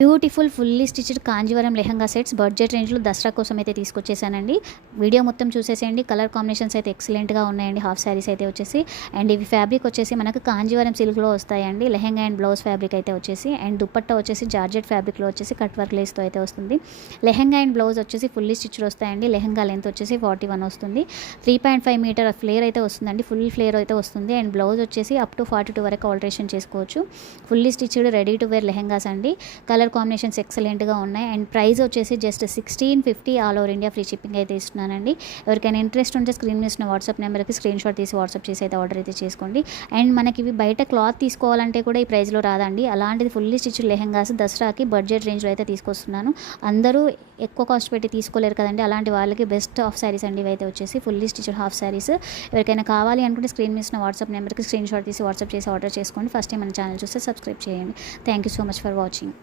Beautiful fully stitched Kanjeevaram lehenga sets budget రేంజ్లో దసరా కోసం అయితే తీసుకొచ్చేసానండి. వీడియో మొత్తం చూసేసేయండి. కలర్ కాంబినేషన్స్ అయితే ఎక్సలెంట్గా ఉన్నాయండి. హాఫ్ శారీస్ అయితే వచ్చేసి అండ్ ఇవి ఫ్యాబ్రిక్ వచ్చేసి మనకు కాంజీవరం సిల్క్లో వస్తాయండి. లెహంగా అండ్ బ్లౌజ్ ఫ్యాబ్రిక్ అయితే వచ్చేసి అండ్ దుపట్టా వచ్చేసి జార్జెట్ ఫ్యాబ్రిక్లో వచ్చేసి కట్ వర్క్ లేస్తో అయితే వస్తుంది. లెహంగా అండ్ బ్లౌజ్ వచ్చేసి ఫుల్లీ స్టిచ్డ్ వస్తాయండి. లెహంగా లెంత్ వచ్చేసి 41 వస్తుంది. 3.5 మీటర్ ఫ్లేర్ అయితే వస్తుందండి. ఫుల్ ఫ్లేర్ అయితే వస్తుంది అండ్ బ్లౌజ్ వచ్చేసి అప్ టు 42 వరకు ఆల్టరేషన్ చేసుకోవచ్చు. Fully stitched ready to wear lehengas అండి. కలర్ కాంబినేషన్స్ ఎక్సలెంట్గా ఉన్నాయి అండ్ ప్రైస్ వచ్చేసి just 1650 all over India free shipping అయితే ఇస్తున్నానండి. ఎవరికైనా ఇంట్రెస్ట్ ఉంటే స్క్రీన్ మీద వాట్సాప్ నెంబర్కి స్క్రీన్ షాట్ తీసి వాట్సాప్ చేసి అయితే ఆర్డర్ అయితే చేసుకోండి. అండ్ మనకి ఇవి బయట క్లాత్ తీసుకోవాలంటే కూడా ఈ ప్రైస్లో రాదండి. అలాంటిది ఫుల్లీ స్టిచ్ లెహంగాస్ దసరాకి బడ్జెట్ రేంజ్లో అయితే తీసుకొస్తున్నాను. అందరూ ఎక్కువ కాస్ట్ పెట్టి తీసుకోలేరు కదండి. అలాంటి వాళ్ళకి బెస్ట్ హాఫ్ శారీస్ అండి ఇవైతే వచ్చేసి ఫుల్లీ స్టిచ్ హాఫ్ శారీస్. ఎవరికైనా కావాలి అనుకుంటే స్క్రీన్ మీద వాట్సాప్ నెంబర్కి స్క్రీన్ షాట్ తీసి వాట్సాప్ చేసి ఆర్డర్ చేసుకోండి. ఫస్ట్ టైం మన ఛానల్ చూస్తే సబ్స్క్రైబ్ చేయండి. Thank you so much for watching.